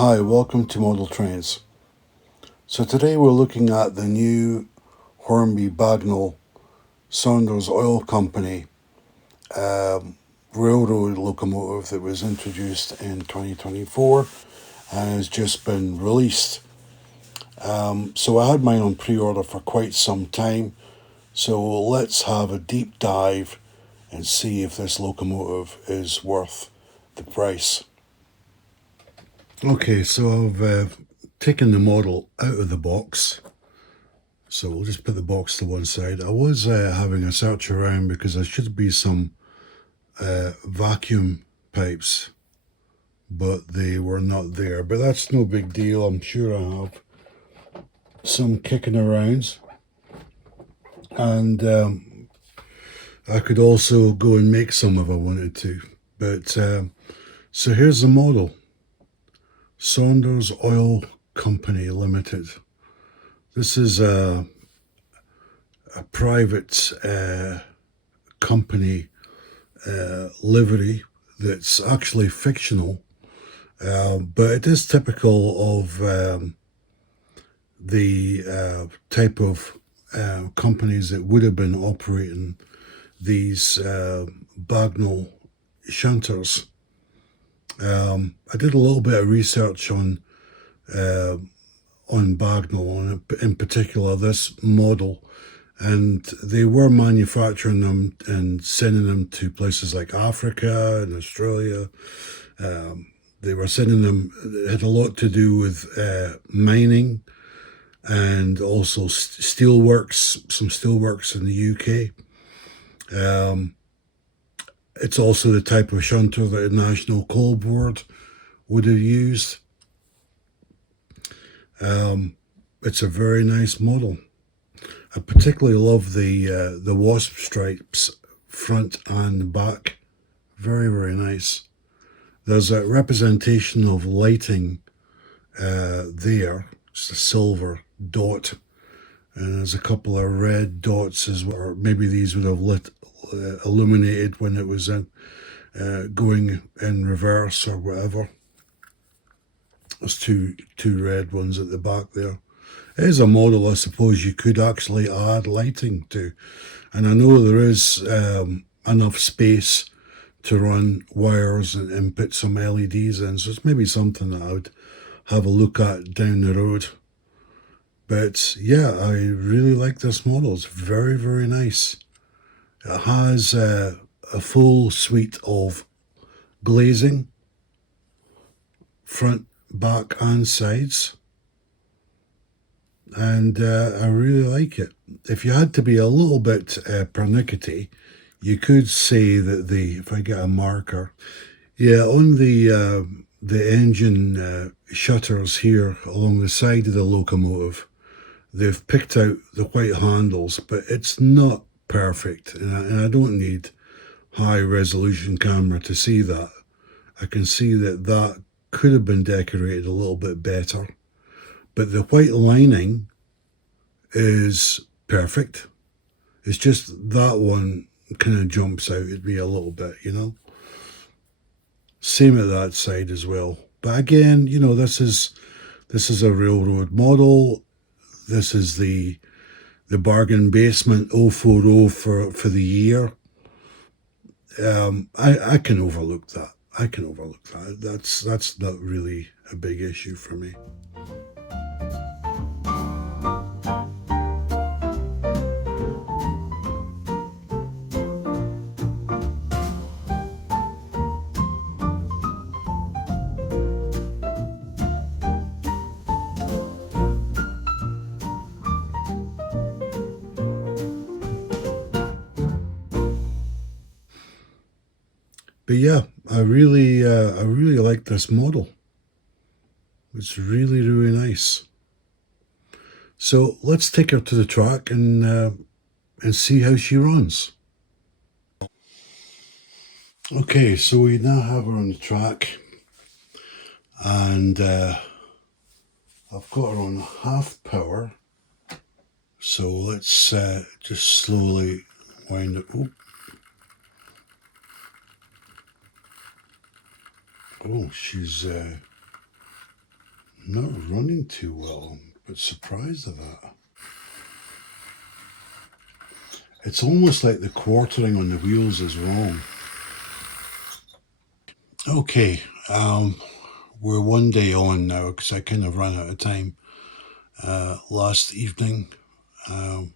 Hi, welcome to Model Trains. So today we're looking at the new Hornby Bagnall Saunders Oil Company railroad locomotive that was introduced in 2024 and has just been released. So I had mine on pre-order for quite some time, so let's have a deep dive and see if this locomotive is worth the price. Okay, so I've taken the model out of the box. So we'll just put the box to one side. I was having a search around because there should be some vacuum pipes, but they were not there. But that's no big deal. I'm sure I have some kicking around. And I could also go and make some if I wanted to. But so here's the model. Saunders Oil Company Limited. This is a private company livery that's actually fictional, but it is typical of the type of companies that would have been operating these Bagnall shunters. I did a little bit of research on Bagnall, in particular this model, and they were manufacturing them and sending them to places like Africa and Australia. They were sending them, it had a lot to do with mining and also steelworks, some steelworks in the UK. It's also the type of shunter that the National Coal Board would have used. It's a very nice model. I particularly love the wasp stripes front and back. Very, very nice. There's a representation of lighting there. It's a silver dot, and there's a couple of red dots as well. Or maybe these would have illuminated when it was going in reverse or whatever. There's two red ones at the back there. It is a model I suppose you could actually add lighting to, and I know there is enough space to run wires and put some LEDs in, so it's maybe something that I would have a look at down the road. But yeah, I really like this model. It's very, very nice. It has a full suite of glazing, front, back and sides, and I really like it. If you had to be a little bit pernickety, you could say that if I get a marker, yeah, on the engine shutters here along the side of the locomotive, they've picked out the white handles, but it's not perfect, and I don't need high resolution camera to see that. I can see that could have been decorated a little bit better, but the white lining is perfect. It's just that one kind of jumps out at me a little bit, Same at that side as well. But again, this is a railroad model. This is the bargain basement 040 for the year. I can overlook that. That's not really a big issue for me. But yeah, I really like this model. It's really, really nice. So let's take her to the track and see how she runs. Okay, so we now have her on the track, and I've got her on half power. So let's just slowly wind it. Oh, she's Not running too well, but surprised at that. It's almost like the quartering on the wheels is wrong. Okay, we're one day on now because I kind of ran out of time last evening trying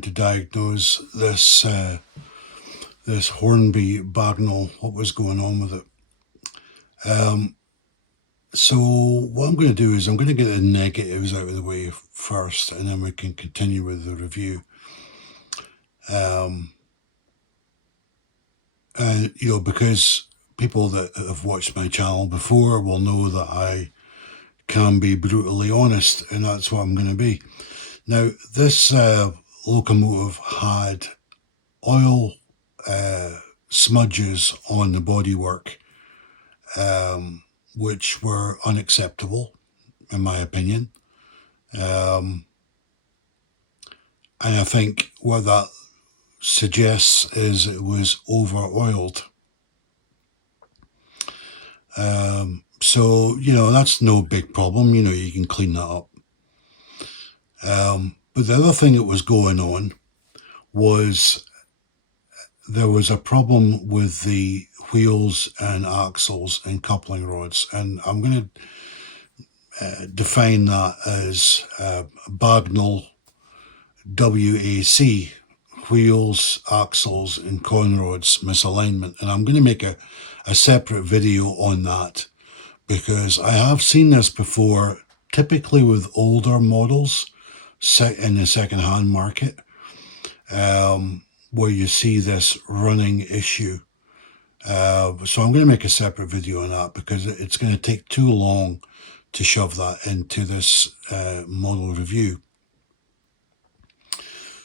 to diagnose this Hornby Bagnall, what was going on with it. So what I'm going to do is I'm going to get the negatives out of the way first, and then we can continue with the review. And because people that have watched my channel before will know that I can be brutally honest, and that's what I'm going to be. Now, this locomotive had oil smudges on the bodywork, which were unacceptable, in my opinion. And I think what that suggests is it was over oiled. So, that's no big problem. You can clean that up. But the other thing that was going on was there was a problem with the wheels and axles and coupling rods. And I'm going to define that as Bagnall WAC, wheels, axles, and conrods misalignment. And I'm going to make a separate video on that because I have seen this before, typically with older models in the second-hand market, where you see this running issue. So I'm going to make a separate video on that because it's going to take too long to shove that into this model review.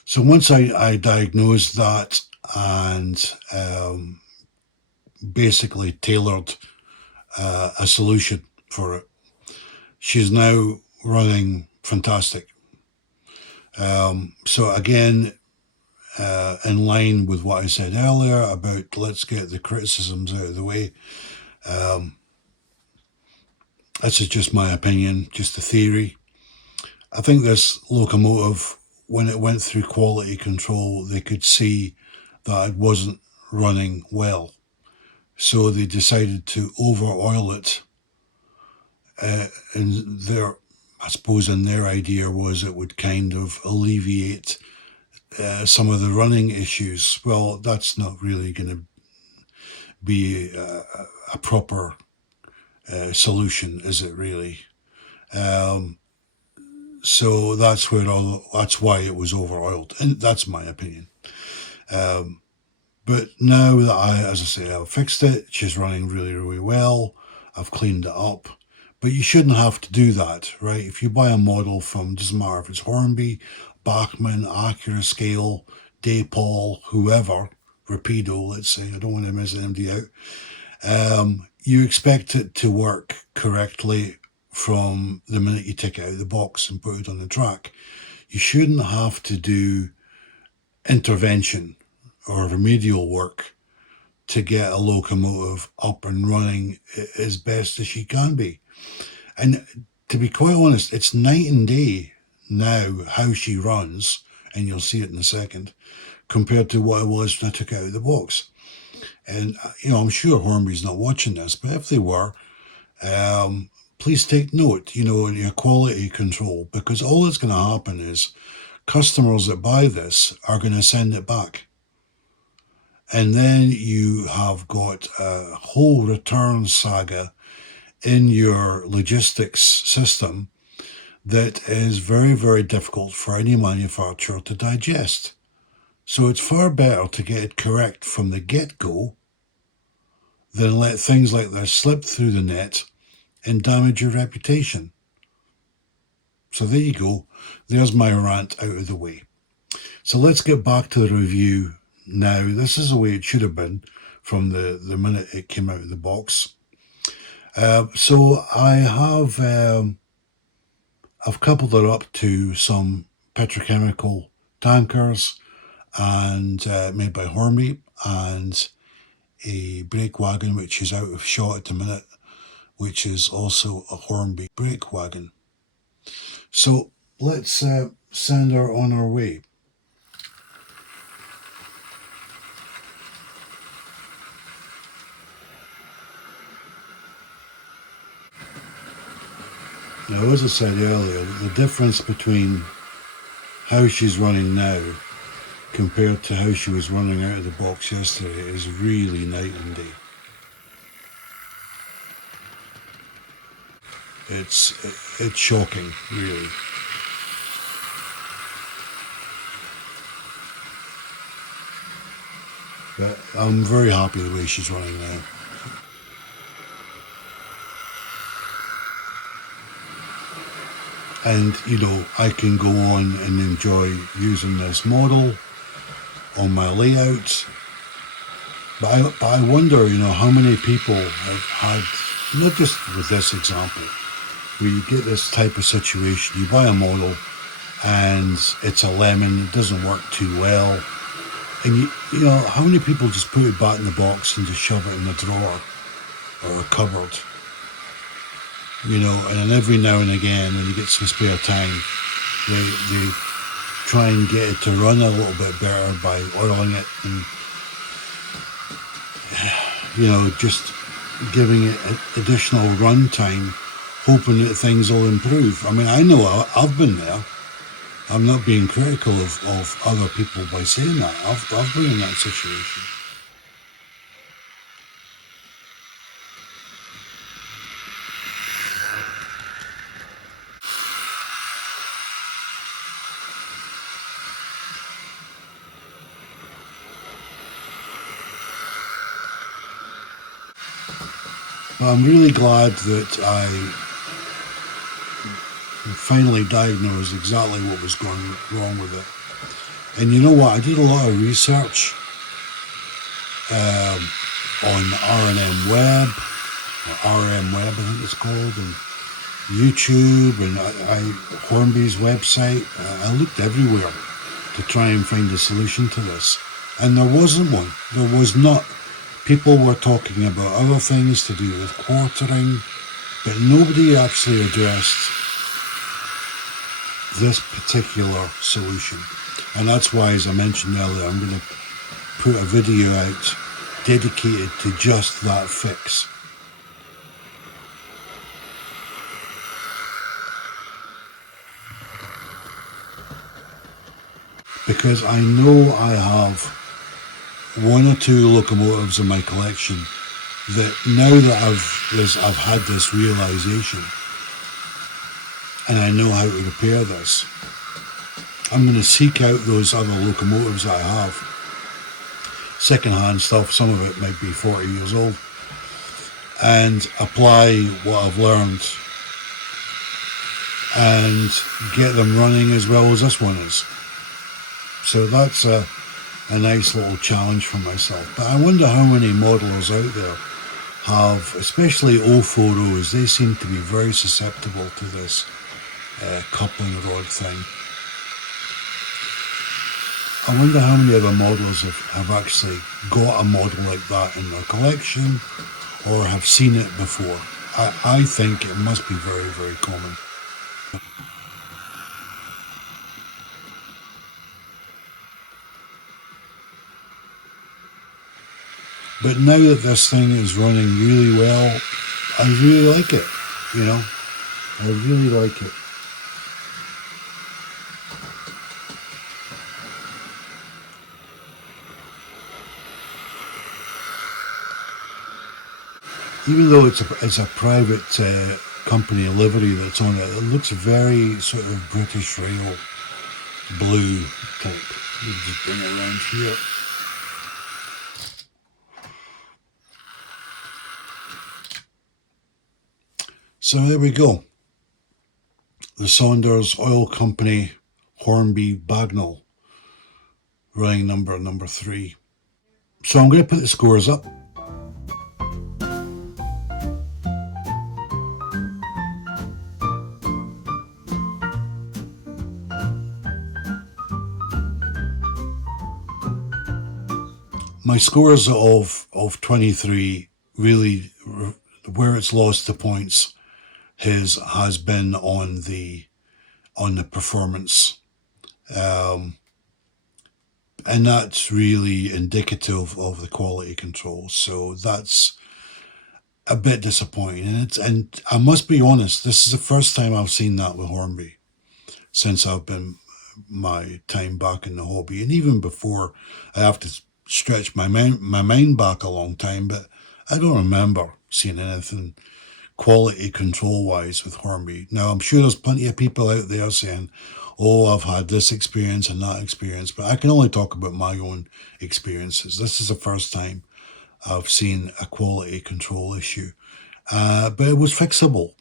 So once I diagnosed that and basically tailored a solution for it, she's now running fantastic. So again, in line with what I said earlier about let's get the criticisms out of the way. This is just my opinion, just a theory. I think this locomotive, when it went through quality control, they could see that it wasn't running well. So they decided to over oil it. And I suppose in their idea was it would kind of alleviate some of the running issues. Well, that's not really going to be a proper solution, is it really? So that's why it was over oiled, and that's my opinion. But now that as I say, I've fixed it, she's running really, really well. I've cleaned it up. But you shouldn't have to do that, right? If you buy a model from, doesn't matter if it's Hornby, Bachmann, Accurascale, Daypol, whoever, Rapido, let's say, I don't want to miss anybody out. You expect it to work correctly from the minute you take it out of the box and put it on the track. You shouldn't have to do intervention or remedial work to get a locomotive up and running as best as she can be. And to be quite honest, it's night and day now how she runs, and you'll see it in a second, compared to what it was when I took it out of the box. And, I'm sure Hornby's not watching this, but if they were, please take note, in your quality control, because all that's going to happen is customers that buy this are going to send it back. And then you have got a whole return saga in your logistics system that is very, very difficult for any manufacturer to digest. So it's far better to get it correct from the get-go than let things like this slip through the net and damage your reputation. So there you go. There's my rant out of the way. So let's get back to the review now. This is the way it should have been from the minute it came out of the box. So I have I've coupled it up to some petrochemical tankers and made by Hornby, and a brake wagon which is out of shot at the minute, which is also a Hornby brake wagon. So let's send her on our way. Now, as I said earlier, the difference between how she's running now compared to how she was running out of the box yesterday is really night and day. It's shocking, really. But I'm very happy the way she's running now. And, you know, I can go on and enjoy using this model on my layouts. But I wonder, you know, how many people have had, not just with this example, where you get this type of situation, you buy a model and it's a lemon, it doesn't work too well. And you know, how many people just put it back in the box and just shove it in a drawer or a cupboard? You know, and then every now and again, when you get some spare time, they try and get it to run a little bit better by oiling it and, you know, just giving it additional run time, hoping that things will improve. I mean, I know I've been there. I'm not being critical of other people by saying that. I've been in that situation. I'm really glad that I finally diagnosed exactly what was going wrong with it. And you know what? I did a lot of research on R&M Web, or RM Web, I think it's called, and YouTube, and Hornby's website. I looked everywhere to try and find a solution to this. And there wasn't one. There was not. People were talking about other things to do with quartering, but nobody actually addressed this particular solution. And that's why, as I mentioned earlier, I'm going to put a video out dedicated to just that fix. Because I know I have one or two locomotives in my collection that now that I've had this realization and I know how to repair this, I'm going to seek out those other locomotives I have, second-hand stuff, some of it might be 40 years old, and apply what I've learned and get them running as well as this one is. So that's a nice little challenge for myself. But I wonder how many modelers out there have, especially 040s, they seem to be very susceptible to this coupling rod thing. I wonder how many other modelers have actually got a model like that in their collection or have seen it before. I think it must be very, very common. But now that this thing is running really well, I really like it, you know. I really like it. Even though it's a private company livery that's on it, it looks very sort of British Rail blue type. Let me just bring it around here. So there we go. The Saunders Oil Company Hornby Bagnall, running number 3. So I'm going to put the scores up. My scores of 23 really Where it's lost the points his has been on the performance, um, and that's really indicative of the quality control. So that's a bit disappointing. And I must be honest, this is the first time I've seen that with Hornby since I've been my time back in the hobby, and even before. I have to stretch my mind back a long time, but I don't remember seeing anything quality control wise with Hornby. Now I'm sure there's plenty of people out there saying, "Oh, I've had this experience and that experience," but I can only talk about my own experiences. This is the first time I've seen a quality control issue, but it was fixable.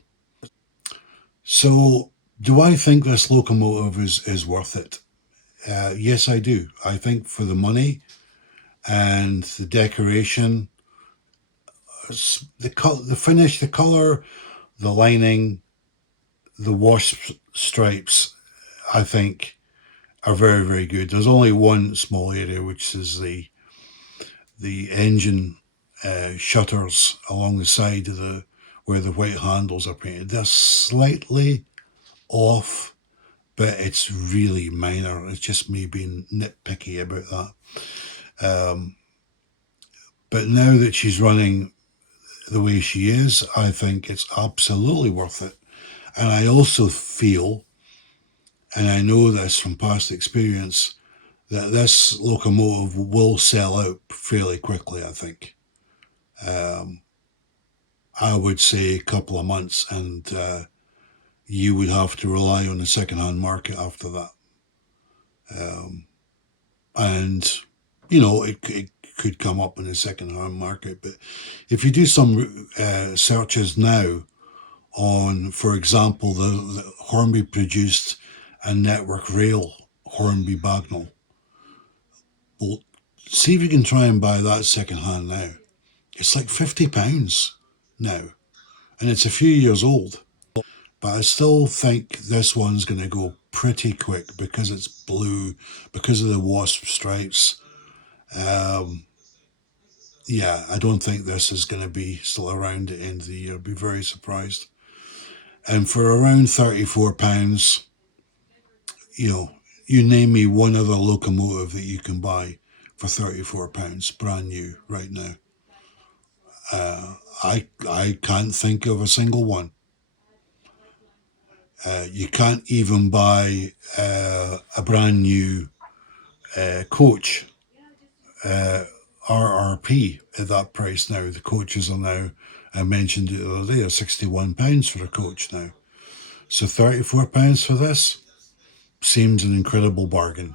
So, do I think this locomotive is worth it? Yes, I do. I think for the money and the decoration, the finish, the color, the lining, the wash stripes, I think are very, very good. There's only one small area, which is the engine shutters along the side of the where the white handles are painted. They're slightly off, but it's really minor. It's just me being nitpicky about that. But now that she's running the way she is, I think it's absolutely worth it. And I also feel, and I know this from past experience, that this locomotive will sell out fairly quickly, I think. Um, I would say a couple of months, and you would have to rely on the second-hand market after that. Um, and, it could come up in the second-hand market. But if you do some searches now on, for example, the Hornby produced a network rail Hornby Bagnall, well, see if you can try and buy that second-hand now. It's like £50 now, and it's a few years old. But I still think this one's going to go pretty quick because it's blue, because of the wasp stripes. Um, yeah, I don't think this is going to be still around at the end of the year. I'd be very surprised. And for around £34, you know, you name me one other locomotive that you can buy for £34, brand new right now. I can't think of a single one. You can't even buy a brand new coach uh, RRP at that price now. The coaches are now, I mentioned it the other day, are £61 for a coach now. So £34 for this seems an incredible bargain.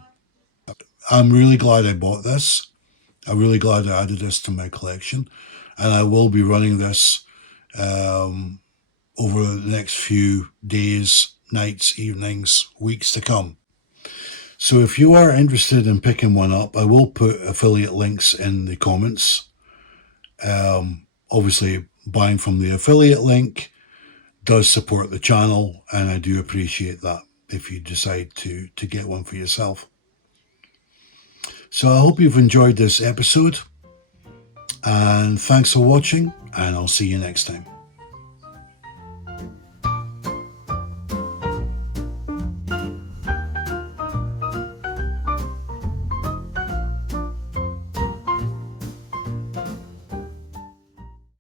I'm really glad I bought this. I'm really glad I added this to my collection. And I will be running this um, over the next few days, nights, evenings, weeks to come. So if you are interested in picking one up, I will put affiliate links in the comments. Obviously, buying from the affiliate link does support the channel, and I do appreciate that if you decide to get one for yourself. So I hope you've enjoyed this episode, and thanks for watching, and I'll see you next time.